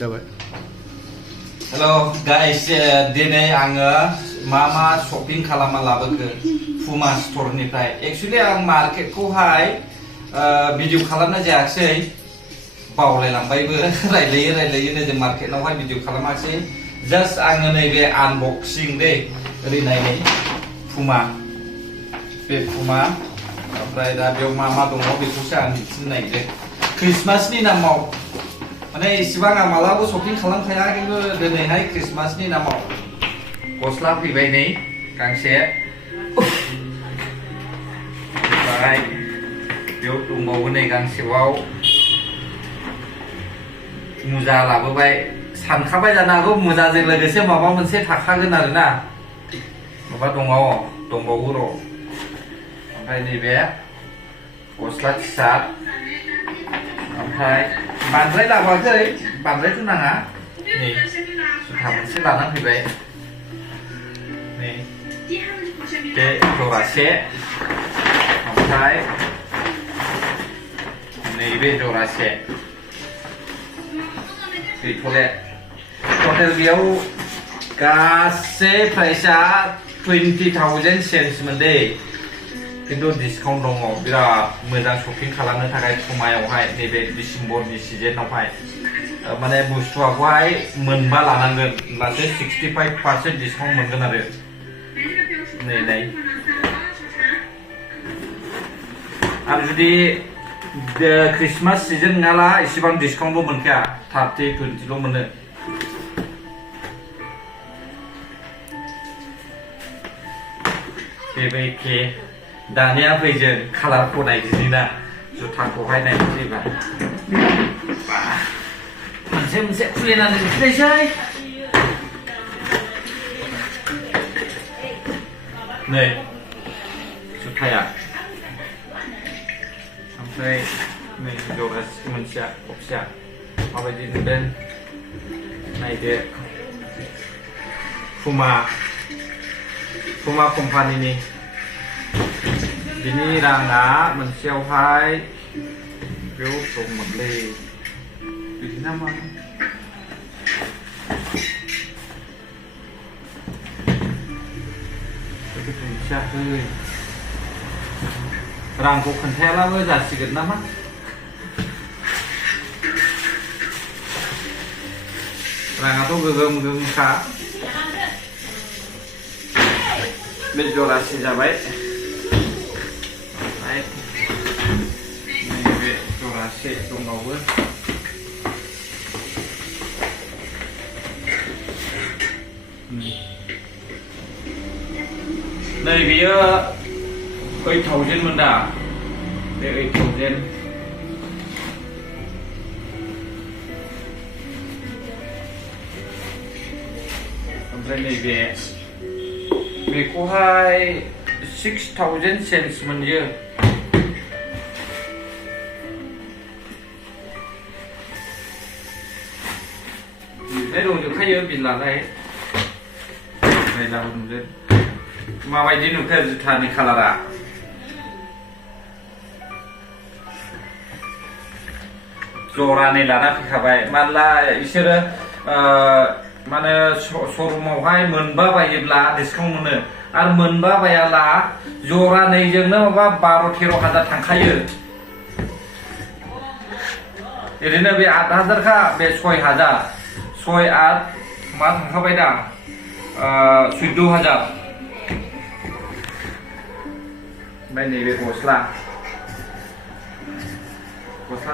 जाबाय Hello guys, दिनै आङो मा शपिं खालामना लाबोखो Puma store निफ्राय एक्चुअली आं मार्केटखौहाय भिडिअ खालामनाय जायाखै बावलायलांबायबो रायलायो जों मार्केटआवहाय भिडिअ खालामाखै जास्ट आङो नैबे आनबक्सिं दे ओरै नायनाय Puma बे Puma ओमफ्राय दा बेयाव मा दङ बेखौसो आं मिथिनो नागिरदों क्रिसमासनि नामाव माने इसिबां आं मालाबो शपिं खालामखाया खिन्थु दिनैहाय क्रिसमासनि नामाव गस्ला फैबाय नै गांसे ओमफ्राय बेयाव दंबावो नै गांसेआव मुजा लाबोबाय सानखाबाय जानो हागौ मुजाजों लोगोसे माबा मोनसे थाखागोन आरोना माबा दंबावो र' ओमफ्राय नैबे गस्ला टिसार्ट ओमफ्राय बांद्राय लाबोआखै बांद्रायथ' नाङा नै जुथा मोनसे लानानै फैबाय नै बे जरासे ओमफ्राय नैबे जरासे गैथ'ले टटेल बेयाव गासै प्राइसआ 20,000 सेन्समोन दै खिन्थु डिसकाउन्ट दङ बिराद मोजां शपिं खालामनो थाखाय Pumaयावहाय नैबे डिसेम्बरनि सिजनावहाय माने बुस्थुआखौहाय मोनबा लानांगोन होनब्लासो 65% डिसकाउन्ट मोनगोन आरो नै आरो जुदि क्रिसमास सिजन नङाला इसेबां डिसकाउन्टबो मोनखाया 30-20ल' मोनो बेबायदि दानिया फैजों कालारखौ नायदिनि ना जुथाखौहाय नायनोसैबा मोनसे खुलिनानै दिन्थिनोसै नै जुथाया ओमफ्राय नै जरासे मोनसेया खबसेया माबायदि नुदों नायदो Puma कम्पानिनि बिनि राङा मोनसेयावहाय बेयाव दंमोनलै बिदि नामा मिथियाखै रांखौ खोन्थायाब्लाबो जासिगोन नामा राङाथ' गोगोमखा बे जरासे जाबाय नैबे जरासे दंबावो नै बेयो 8,000 मोन दा बे 8,000 ओमफ्राय नैबे बेखौहाय 6,000 सेन्स मोनयो दंजोबखायो बिलालाय नायलाबो नुदों माबायदि नुखो जुथानि कालारा जरानै लाना फैखाबाय मानला बिसोरो माने श'रुमावहाय मोनबा बायोब्ला डिसकाउन्ट मोनो आरो मोनबा बायाला जरानैजोंनो माबा 12-13 हाजार थांखायो ओरैनो बे 8,000 खा बे 6,000 6-8 मा थांखाबाय दा 14,000 ओमफ्राय नैबे गस्ला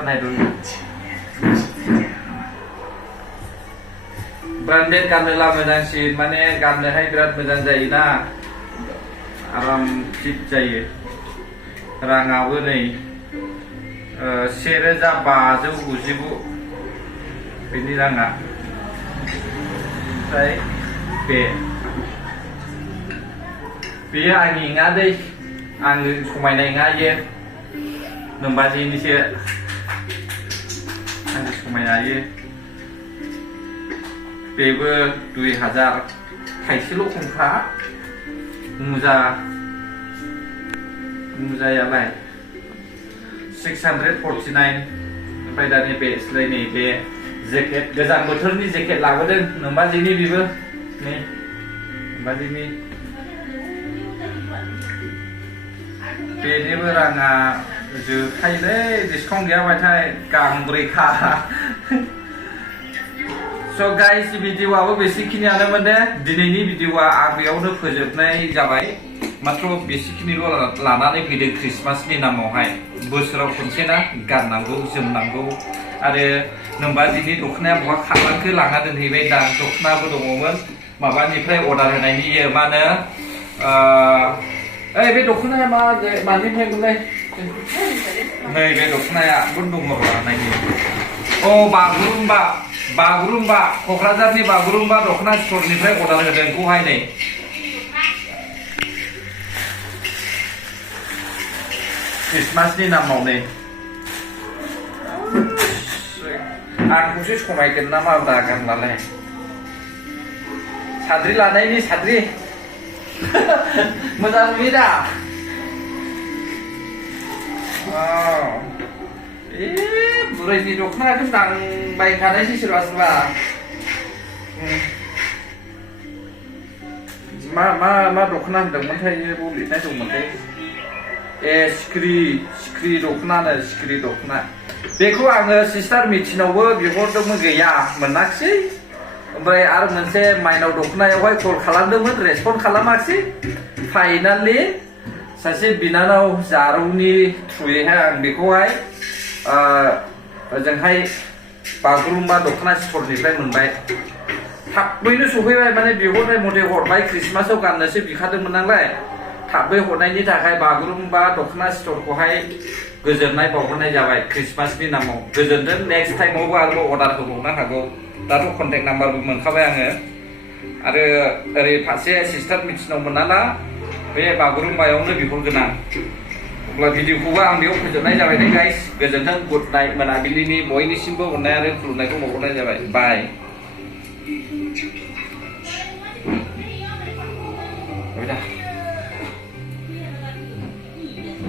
नायदों ब्रान्डेड गाननोला मोजांसिन माने गाननोहाय बिराद मोजां जायोना आराम फिट जायो राङाबो नै 1,599 बेनि राङा ओमफ्राय बेयो आंनि नङा दै आंनि समायनाय नङा इयो नोम्बाजिनिसो आंनि समायना इयो बेबो 2,000 थाइसेल' खमखा मुजायालाय 649 ओमफ्राय दा नैबे जेकेट गोजां बोथोरनि जेकेट लाबोदों नोमबाजैनि बेबो नै नोमबाजैनि बेनिबो राङा जोबखायोलै डिसकाउन्ट गैयाबाथाय गांब्रैखा स' गाइस भिडिअ'आबो बेसेखिनियानोमोन दे दिनैनि भिडिअ'आ आं बेयावनो फोजोबनाय जाबाय माथ्र बेसेखिनिल' लानानै फैदों ख्रिस्टमासनि नामावहाय बोसोराव खनसेना गाननांगौ जोमनांगौ आरो नोमबाजैनि दख'नाया बहा खारलांखो लाना दोनहैबाय दा दख'नाबो दङमोन माबानिफ्राय अर्डार होनायनि मा होनो ओइ बे दख'नाया मानिफ्रायमोनलाय नै बे दख'नाया दङ नायनि अ बागुरुम्बा क'क्राझारनि बागुरुम्बा दख'ना स्टरनिफ्राय अर्डार होदों बेखौहाय नै ख्रिस्टमासनि नामाव नै आंखौसो समायगोन ना माब्रा गानब्लालाय साद्रि लानायनि साद्रि मोजां नुयो दा बुरैनि दख'नाखौ नांबायखानायसै सोरबा सोरबा मा दख'ना होनदोंमोनथाय बबाव लिरनाय दंमोनथाय ए सिख्रि दख'ना बेखौ आङो सिस्टार मिथिनावबो बिहरदोंमोन गैया मोनाखिसै ओमफ्राय आरो मोनसे माइनाव दख'नायावहाय कल खालामदोंमोन रेसपन्ड खालामाखिसै फाइनालि सासे बिनानाव जारौनि थ्रुयैहाय आं बेखौहाय ओजोंहाय बागुरुम्बा दख'ना स्टरनिफ्राय मोनबाय थाबैनो सफैबाय माने बिहरनाय मथे हरबाय ख्रिस्टमासाव गाननोसो बिखादोंमोन नालाय थाबै हरनायनि थाखाय बागुरुम्बा दख'ना स्टरखौहाय गोजोननाय बावहरनाय जाबाय ख्रिस्टमासनि नामाव गोजोनदों नेक्स्ट टाइमावबो आरोबाव अर्डार होबावनो हागौ दाथ' कन्टेक्ट नाम्बारबो मोनखाबाय आङो आरो ओरै फारसे सिस्टार मिथिनाव मोनाना बे बागुरुम्बायावनो बिहरगोन आं अब्ला भिडिअखौबो आं बेयाव फोजोबनाय जाबाय दे गाइस गोजोन्थों गुड नाइट मोनाबिलिनि बयनिसिमबो अननाय आरो खुलुमनायखौ बावहरनाय जाबाय बाय